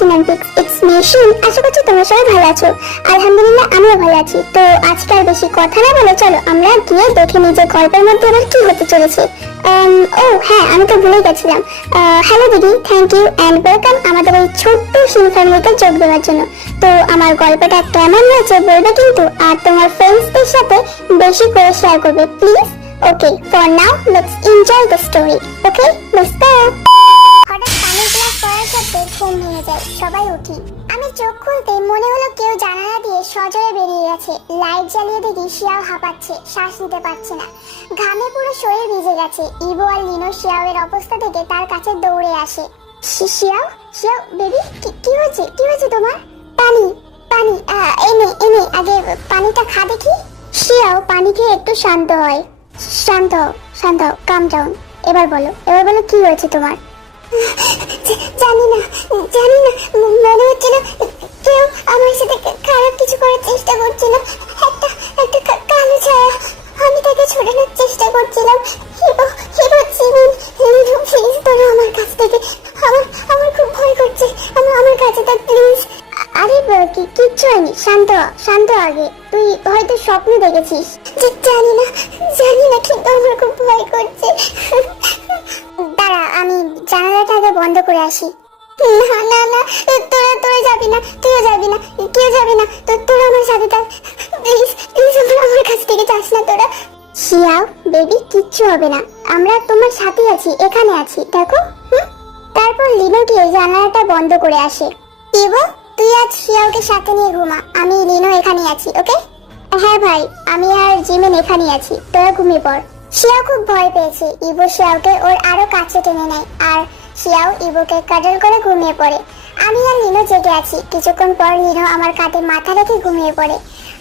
শিনান pix, it's me শিন। আশা করছি তোমরা সবাই ভালো আছো। আলহামদুলিল্লাহ আমিও ভালো আছি। তো আজকে আর বেশি কথা না বলে চলো আমরা গিয়ে দেখে নিই যে গল্পের মধ্যে আবার কি হতে চলেছে। ও হ্যাঁ, আমি তো ভুলে গেছিলাম। হ্যালো দিদি, থ্যাংক ইউ অ্যান্ড ওয়েলকাম আমাদের এই ছোট্ট শিন ফ্যামিলিতে যোগ দেওয়ার জন্য। তো আমার গল্পটা কেমন হয়েছে বলবে কিন্তু, আর তোমার ফ্রেন্ডসদের সাথে বেশি করে শেয়ার করবে please. Okay, for now let's enjoy the story. Okay, let's go. হঠাৎ পানির গ্লাস পড়ার শব্দে ঘুম ভেঙে যায়, সবাই উঠি। আমি চোখ খুলতে মনে হলো কেউ জানালা দিয়ে সজোরে বেরিয়ে গেছে। লাইট জ্বালিয়ে দেখি শিয়াও হাঁপাচ্ছে, শ্বাস নিতে পারছে না, ঘামে পুরো শরীর ভিজে গেছে। ইবো আর লিনো শিয়াওয়ের অবস্থা দেখে তার কাছে দৌড়ে আসে। শিয়াও, শিয়াও বেবি, কি হয়েছে, কি হয়েছে তোমার? পানি, পানি, এনে এনে আগে পানিটা খা দেখি। শিয়াও পানি খেয়ে একটু শান্ত হয়। শান্ত হও, শান্ত হও, কাম ডাউন। এবার বলো কি হয়েছে তোমার? জানি না, জানি না, মনে হচ্ছে না কেউ আমার সাথে খারাপ কিছু করার চেষ্টা করছিল। একটা কালো ছায়া, আমি তাকে ছড়ানোর চেষ্টা করছিলাম। জিমিন, প্লিজ তোরা আমার কাছ থেকে, আমার খুব ভয় করছে, আমার কাছে থাক প্লিজ। আরে কিচ্ছু হয়নি, শান্ত আগে। তুই হয়তো স্বপ্ন দেখেছিস। জানি না কিন্তু আমার খুব ভয় করছে। দাঁড়া, আমি জানালাটা আগে বন্ধ করে আসি। না, তোরা যাবি না, তুইও যাবি না, কেউ যাবি না, তোরা আমার সাথে থাক প্লিজ, আমার কাছ থেকে যাস না তোরা। শিয়াও বেবি, কিচ্ছু হবে না, আমরা তোমার সাথে আছি, এখানে আছি, দেখো। তারপর লিনো গিয়ে জানালাটা বন্ধ করে আসে। ইবো, তুই আজ শিয়াওকে সাথে নিয়ে ঘুমা, আমি লিনো এখানে আছি, ওকে? হ্যাঁ ভাই, আমি আর জিমিন এখানে আছি, তোরা ঘুমিয়ে পড়। শিয়াও খুব ভয় পেয়েছে। ইবো শিয়াওকে ওর আরো কাছে টেনে নেয় আর শিয়াও ইবোকে কাজল করে ঘুমিয়ে পড়ে। আমি আর লিনো জেগে আছি। কিছুক্ষণ পর লিনো আমার কাঁধে মাথা রেখে ঘুমিয়ে পড়ে।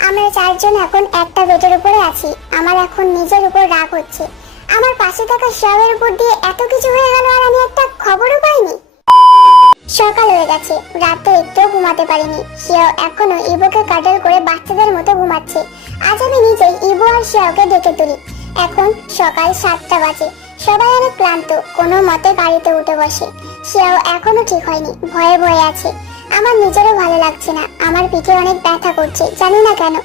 আমরা চারজন এখন একটা বেডের উপরে আছি। আমার এখন নিজের উপর রাগ হচ্ছে। আমার পাশে থাকা শিয়াওয়ের উপর দিয়ে এত কিছু হয়ে গেল আর আমি একটা খবরও পাইনি। সকাল হয়ে গেছে, রাতে একটু ঘুমাতে পারিনি। শিয়াও এখনো ইবোকে কাজল করে বাচ্চাদের মতো ঘুমাচ্ছে। আজ আমি নিজেই ইবো আর শিয়াওকে ডেকে তুলি। এখন সকাল 7টা বাজে। সবাই অনেক ক্লান্ত, কোনো মতে গাড়িতে উঠে বসে। শিয়াও এখনো ঠিক হয়নি, ভয়ে ভয়ে আছে। আমার নিজেরও ভালো লাগছে না, আমার পিঠে অনেক ব্যথা করছে, জানি না কেন।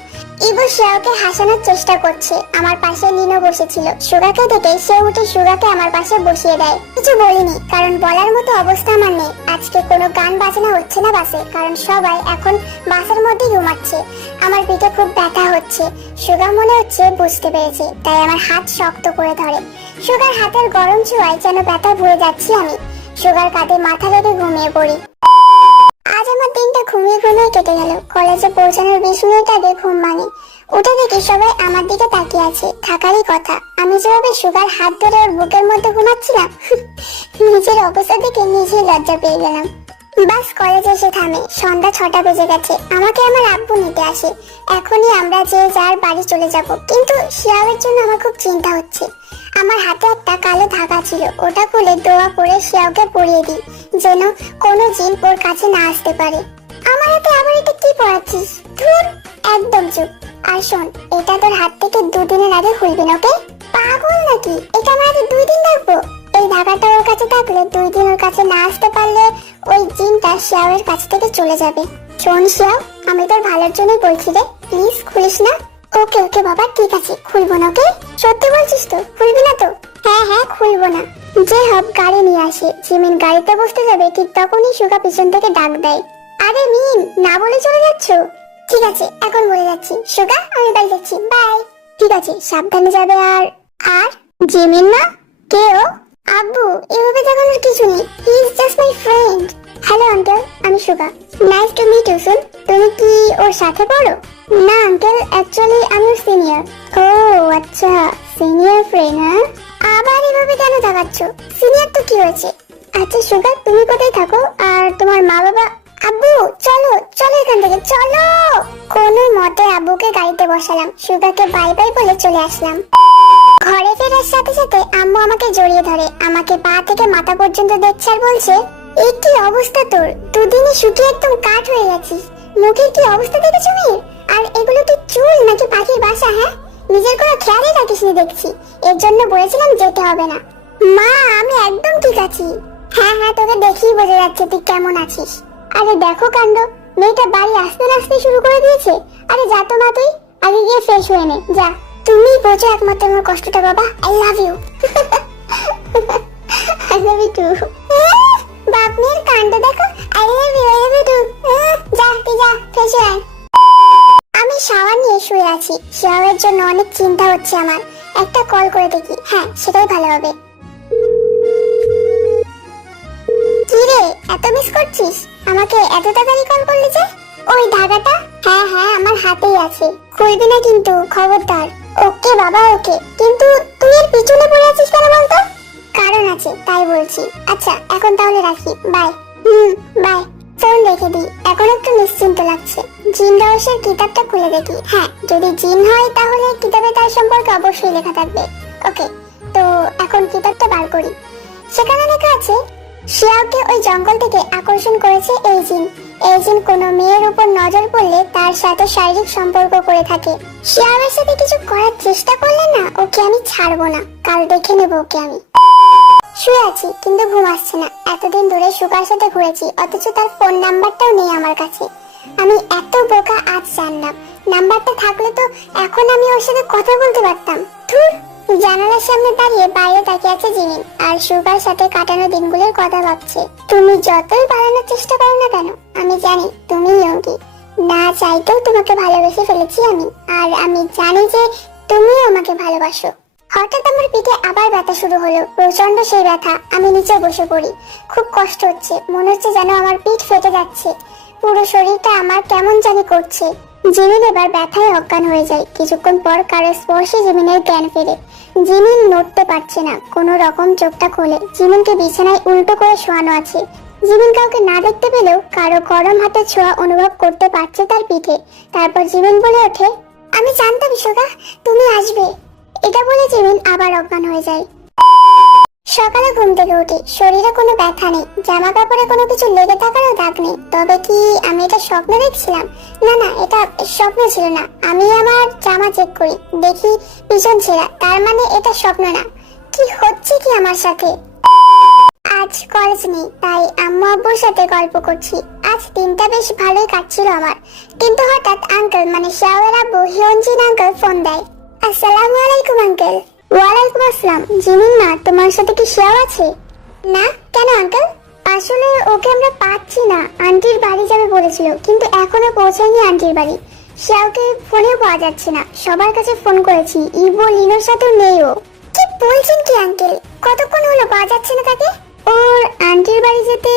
ইবো শিয়াওকে হাসানোর চেষ্টা করছে। আমার পাশে লিনো বসেছিল। সুগাকে দেখে সে উঠে সুগাকে আমার পাশে বসিয়ে দেয়। কিছু বলিনি, কারণ বলার মতো অবস্থা আমার নেই। আজকে কোনো গান বাজনা হচ্ছে না বাসে, কারণ সবাই এখন বাসের মধ্যেই ঘুমাচ্ছে। আমার পিঠে খুব ব্যথা হচ্ছে। সুগা মনে হচ্ছে বুঝতে পেরেছে, তাই আমার হাত শক্ত করে ধরে। সুগার হাতের গরম ছোঁয়ায় যেন ব্যথা ভুলে যাচ্ছি আমি। সুগার কাঁধে মাথা রেখে ঘুমিয়ে পড়ি। আজ আমার দিনটা ঘুমিয়ে কেটে গেল। কলেজে পৌঁছানোর 20 মিনিট আগে ঘুম ভাঙে। উঠে দেখি সবাই আমার দিকে তাকিয়ে আছে, থাকারই কথা। আমি যেভাবে সুগার হাত ধরে ওর বুকের মধ্যে ঘুমাচ্ছিলাম, নিজের অবস্থা দেখে নিজেই লজ্জা পেয়ে গেলাম। বাস কলেজে এসে থামে। সন্ধ্যা 6টা বেজে গেছে। আমাকে আমার আব্বু নিতে আসে। এখনই আমরা যে যার বাড়ি চলে যাব, কিন্তু শিয়াওয়ের জন্য আমার খুব চিন্তা হচ্ছে। আমার হাতে একটা কালো ধাগা ছিল, ওটা খুলে দোয়া পরে শিয়াওকে পরিয়ে দিই, যেন কোনো জিন ওর কাছে না আসতে পারে। আমার হাতে আবার এটা কি পরাচ্ছিস? ধুর, একদম চুপ। আর শোন, এটা তোর হাত থেকে 2 দিনের আগে খুলবি না, ওকে? পাগল নাকি? এটা আমার হাতে 2 দিন রাখবো? এই ধাগাটা ওর কাছে থাকলে 2 দিন ওর কাছে না আসতে পারলে ওই জিনটা শিয়াওয়ের কাছ থেকে চলে যাবে। শোন শিয়াও, আমি তোর ভালোর জন্যই বলছি রে, প্লিজ খুলিস না। ওকে বাবা, ঠিক আছে, খুলবো না, ওকে? সত্যি বলছিস তো? খুলবি না তো? হ্যাঁ, খুলবো না। যে হব গাড়ি নিয়ে আসে। জিমিন গাড়িতে বসতে যাবে, ঠিক তখনই সুগা পিছন থেকে ডাক দেয়। আরে মিন, না বলে চলে যাচ্ছ? ঠিক আছে, এখন বলে যাচ্ছি। সুগা, আমি বাড়ি যাচ্ছি, বাই। ঠিক আছে, সাবধানে যাবে। আর জিমিন না? কে ও? আব্বু, এভাবে দেখানোর কিছু নেই, he is just my friend. Hello uncle, আমি Suga. Nice to meet you soon. তুমি কি ওর সাথে পড়ো? না আঙ্কেল, অ্যাকচুয়ালি আমি ওর সিনিয়র। ও আচ্ছা, সিনিয়র ফ্রেন্ড। হ্যাঁ, আবার এভাবে কেন দেখাচ্ছ? সিনিয়র তো কি হয়েছে? আচ্ছা সুগা, তুমি কোথায় থাকো আর তোমার মা বাবা? আব্বু, চলো এখান থেকে, চলো। কোনো মতে আব্বুকে গাড়িতে বসালাম। সুগাকে বাই বাই বলে চলে আসলাম। ঘরে ফেরার সাথে সাথে আম্মু আমাকে জড়িয়ে ধরে, আমাকে পা থেকে মাথা পর্যন্ত দেখছে আর বলছে, এই কি অবস্থা তোর? 2 দিনে শুকিয়ে একদম কাঠ হয়ে গেছিস। মুখের কি অবস্থা দেখেছো মেয়ের? আর এগুলো কি চুল নাকি পাখির বাসা? হ্যাঁ, নিজের কোনো খেয়ালই রাখিসনি দেখছি। এর জন্য বলেছিলাম যেতে হবে না। মা, আমি একদম ঠিক আছি। হ্যাঁ, তোকে দেখেই বোঝা যাচ্ছে তুই কেমন আছিস। আরে দেখো কাণ্ড, মেয়েটা বাড়ি আসতে আসতে শুরু করে দিয়েছে। আরে যা তো মা, তুই আগে গিয়ে ফ্রেশ হয়ে নে, যা। তুমি বোঝো একমাত্র আমার কষ্টটা বাবা। I love you. I love you too. বাপ মেয়ের কাণ্ড দেখো। I love you, I love you too. যা তুই যা, ফ্রেশ হয়ে আয়। আমি শাওয়ার নিয়ে শুয়ে আছি। শাওয়ারের জন্য অনেক চিন্তা হচ্ছে আমার। একটা কল করে দেখি, হ্যাঁ সেটাই ভালো হবে। কি রে, এত মিস করছিস আমাকে? এত তাড়াতাড়ি কল করলি যে? ওই ধাগাটা? হ্যাঁ হ্যাঁ, আমার হাতেই আছে। খুলবি না কিন্তু, খবরদার। ওকে বাবা ওকে, কিন্তু তুই এর পিছনে পড়ে আছিস কেন বলতো? কারণ আছে তাই বলছি। আচ্ছা এখন তাহলে রাখি, বাই। বাই। ফোন রেখে দিই, এখন একটু নিশ্চিন্ত লাগছে। জিন রহস্যের কিতাবটা খুলে দেখি। হ্যাঁ, যদি জিন হয় তাহলে কিতাবে তার সম্পর্কে অবশ্যই লেখা থাকবে। ওকে, তো এখন কিতাবটা বার করি। সেখানে লেখা আছে, শিয়াওকে ওই জঙ্গল থেকে আকর্ষণ করেছে এই জিন। এই জিন কোনো মেয়ের উপর নজর পড়লে তার সাথে শারীরিক সম্পর্ক করে থাকে। শিয়াওয়ের সাথে কিছু করার চেষ্টা করলে না, ওকে আমি ছাড়বো না। কাল দেখে নেবো ওকে আমি। শুয়ে আছি কিন্তু ঘুম আসছে না। এতদিন ধরে সুগার সাথে ঘুরেছি, অথচ তার ফোন নাম্বারটাও নেই আমার কাছে। আমি এত বোকা আজ জানলাম। নাম্বারটা থাকলে তো এখন আমি ওর সাথে কথা বলতে পারতাম। ধুর। জানালার সামনে দাঁড়িয়ে বাইরে তাকিয়ে আছে জিমিন, আর সুগার সাথে কাটানো দিনগুলোর কথা ভাবছে। তুমি যতই পালানোর চেষ্টা করো না কেন, আমি জানি তুমি ইয়ঙ্কি। না চাইতেও তোমাকে ভালোবেসে ফেলেছি আমি, আর আমি জানি যে তুমিও আমাকে ভালোবাসো। হঠাৎ আমার পিঠে আবার ব্যথা শুরু হলো, প্রচন্ড সেই ব্যথা। আমি নিচে বসে পড়ি। খুব কষ্ট হচ্ছে, মনে হচ্ছে যেন আমার পিঠ ফেটে যাচ্ছে। পুরো শরীরটা আমার কেমন জানি করছে। জিমিন এবার ব্যথায় অজ্ঞান হয়ে যায়। কিছুক্ষণ পর কারো স্পর্শে জিমিনের জ্ঞান ফেরে। জিমিন নড়তে পারছে না, কোনো রকম চোখটা খোলে। জিমিনকে বিছানায় উল্টো করে শোয়ানো আছে। জিমিন কাউকে না দেখতে পেলেও কারো গরম হাতের ছোঁয়া অনুভব করতে পারছে তার পিঠে। তারপর জিমিন বলে ওঠে, আমি জানতাম সোগা তুমি আসবে। এটা বলে জিমিন আবার অজ্ঞান হয়ে যায়। সকালে ঘুম থেকে উঠি, শরীরে কোনো ব্যথা নেই, জামা কাপড়ে কোনো কিছু লেগে থাকারও দাগ নেই। তবে কি আমি এটা স্বপ্ন দেখছিলাম? না না, এটা স্বপ্ন ছিল না। আমি আমার জামা চেক করি, দেখি পিছন ছেঁড়া। তার মানে এটা স্বপ্ন না। কি হচ্ছে কি আমার সাথে? আজ কলেজ নেই, তাই আম্মু আব্বুর সাথে গল্প করছি। আজ দিনটা বেশ ভালোই কাটছিল আমার। কিন্তু হঠাৎ আঙ্কেল মানে শাওয়ের আব্বু হিয়নজিন আঙ্কেল ফোন দেয়। আসসালামু আলাইকুম আঙ্কেল। ওয়ালাইকুম আসসালাম। জিমিন মা, তোমার সাথে কি শিয়াও আছে? না, কেন আঙ্কেল? আসলে ওকে আমরা পাচ্ছি না। আন্টির বাড়ি যাবে বলেছিল, কিন্তু এখনো পৌঁছায়নি আন্টির বাড়ি। শিয়াওকে ফোনেও পাওয়া যাচ্ছে না। সবার কাছে ফোন করেছি, ইভো লিনোর সাথেও নেই ও। কি বলছেন কি আঙ্কেল? কতক্ষণ হলো পাওয়া যাচ্ছে না তাকে? ওর আন্টির বাড়ি যেতে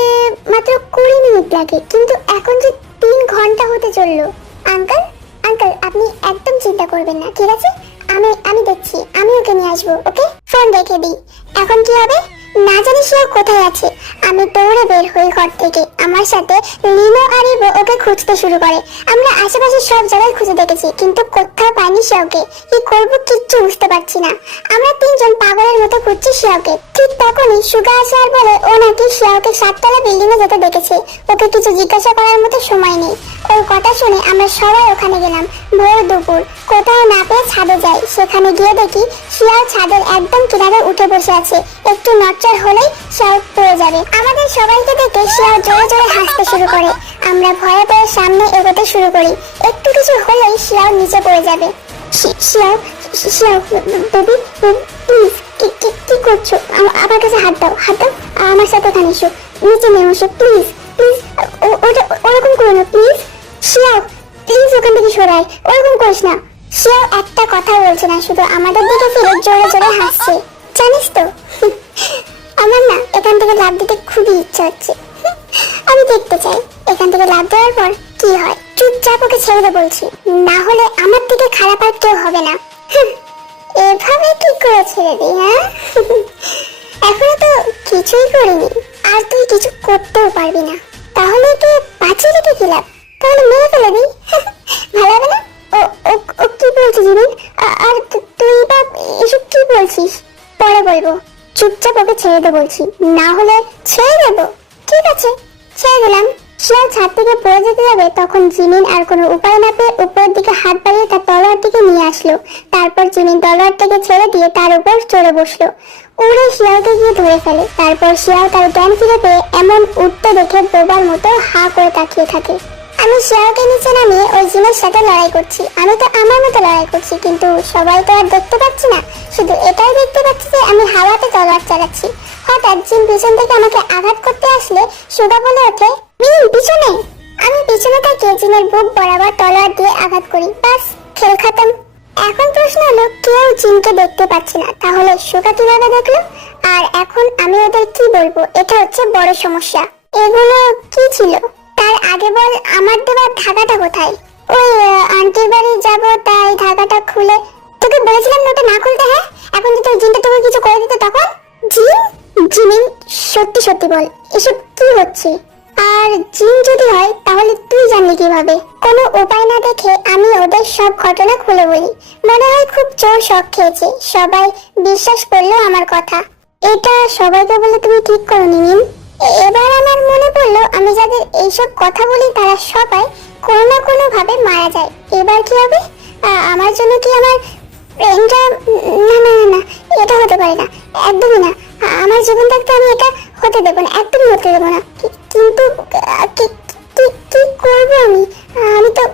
মাত্র 20 মিনিট লাগে, কিন্তু এখন যে 3 ঘন্টা হতে চললো। আঙ্কেল আঙ্কেল, আপনি একদম চিন্তা করবেন না, ঠিক আছে? আমি দেখছি, আমি ওকে নিয়ে আসবো। ওকে, ফোন রেখে দিই। এখন কি হবে না জানি সে কোথায় আছে। আমি দৌড়ে বের হই ঘর থেকে। আমার সাথে লিনো আর ইভো ওকে খুঁজতে শুরু করে। আমরা আশেপাশে সব জায়গায় খুঁজে দেখেছি, কিন্তু কোথাও পাইনি শিয়াওকে। কি করবো কিচ্ছু বুঝতে পারছি না। আমরা 3 জন পাগলের মতো খুঁজছি শিয়াওকে। ঠিক তখনই সুগা আসে আর বলে ও নাকি শিয়াওকে 7তলা বিল্ডিং এ যেতে দেখেছে। ওকে কিছু জিজ্ঞাসা করার মতো সময় নেই। ওর কথা শুনে আমরা সবাই ওখানে গেলাম। ভোর দুপুর, কোথাও না পেয়ে ছাদে যাই। সেখানে গিয়ে দেখি শিয়াও ছাদের একদম কিনারে উঠে বসে আছে। একটু নড়চড় হলেই শিয়াও পড়ে যাবে। আমাদের সবাইকে দেখে শিয়াও জোরে জোরে হাসতে শুরু করে। আমরা ভয়ে ভয়ে সামনে এগোতে শুরু করি। একটু কিছু হলেই শিয়াও নিচে পড়ে যাবে। শিয়াও শিয়াও বেবি প্লিজ, কি করছো? আমার কাছে হাত দাও, হাত দাও। আমার সাথে ওখানে এসো, নিচে নেমে এসো প্লিজ প্লিজ। ওটা ওরকম করো না প্লিজ। শিয়াও প্লিজ ওখান থেকে সরাই, ওরকম করিস না। শিয়াও একটা কথা বলছে না, শুধু আমাদের দিকে ফিরে জোরে জোরে হাসছে। জানিস তো, আমার না এখান থেকে লাফ দিতে খুবই ইচ্ছা হচ্ছে। আমি দেখতে চাই এখান থেকে লাফ দেওয়ার পর কি হয়। চুপচাপ ওকে ছেড়ে দে বলছি, না হলে আমার থেকে খারাপ আর কেউ হবে না। এভাবে কি করে ছেড়ে দিই? হ্যাঁ, এখনো তো কিছুই করিনি, আর তুই কিছু করতেও পারবি না। তাহলে কি বাঁচিয়ে রেখে কি লাভ? তাহলে মেরে ফেলে দিই, ভালো হবে না? ও কি বলছিস জিমিন? আর তুই বা এসব কি বলছিস? পরে বলবো। চুপচাপ ওকে ছেড়ে দে বলছি, না হলে ছেড়ে দেবো। ঠিক আছে, ছেড়ে দিলাম। শিয়াল ছাদ থেকে পড়ে যেতে যাবে তখন জিমিন আর কোনো উপায় না পেয়ে উপরের দিকে হাত বাড়িয়ে তার তলোয়ারটিকে নিয়ে আসলো। তারপর জিমিন তলোয়ারটাকে ছেড়ে দিয়ে তার উপর চড়ে বসলো। উড়ে শিয়ালকে গিয়ে ধরে ফেলে। তারপর শিয়াল তার জ্ঞান ফিরে পেয়ে এমন উঠতে দেখে বোবার মতো হা করে তাকিয়ে থাকে। আমি শিয়ালকে নিচে নামিয়ে ওই জিনের সাথে লড়াই করছি। আমি তো আমার মতো লড়াই করছি, কিন্তু সবাই তো আর দেখতে পাচ্ছি না, শুধু এটাই দেখতে পাচ্ছি যে আমি হাওয়াতে তলোয়ার চালাচ্ছি। হঠাৎ জিন পিছন থেকে আমাকে আঘাত করতে আসলে সুগা বলে ওঠে, মিম পিছনে। আমি পিছনে তাকিয়ে জিনের বুক বরাবর তলোয়ার দিয়ে আঘাত করি। বাস, খেল খতম। এখন প্রশ্ন হলো, কেউ জিনকে দেখতে পাচ্ছে না, তাহলে সুগা কিভাবে দেখলো? আর এখন আমি ওদের কি বলবো? এটা হচ্ছে বড় সমস্যা। এগুলো কি ছিল? তার আগে বল, আমার দেওয়া ধাগাটা কোথায়? ওই আন্টির বাড়ি যাবো তাই ধাগাটা খুলে তোকে বলেছিলাম না ওটা না খুলতে। হ্যাঁ, এখন যদি ওই জিনটা তোকে কিছু করে দিত তখন? জিন? জিমিন, সত্যি সত্যি বল, এসব কি হচ্ছে? আর জিন যদি হয় তাহলে তুই জানলি কিভাবে? কোনো উপায় না দেখে আমি ওদের সব ঘটনা খুলে বলি। মনে হয় খুব জোর শখ খেয়েছে, সবাই বিশ্বাস করলো আমার কথা। এটা সবাইকে বলে তুমি ঠিক করোনি মিম। এবার আমার মনে পড়লো, আমি যাদের এইসব কথা বলি তারা সবাই কোনো না কোনো ভাবে মারা যায়। এবার কি হবে? আমার জন্য কি আমার ফ্রেন্ডরা? না না না না, এটা হতে পারে না, একদমই না। আমার জীবন থাকতে আমি এটা হতে দেবো না, একদমই হতে দেবো না। কিন্তু কি কি কি করবো আমি? আমি তো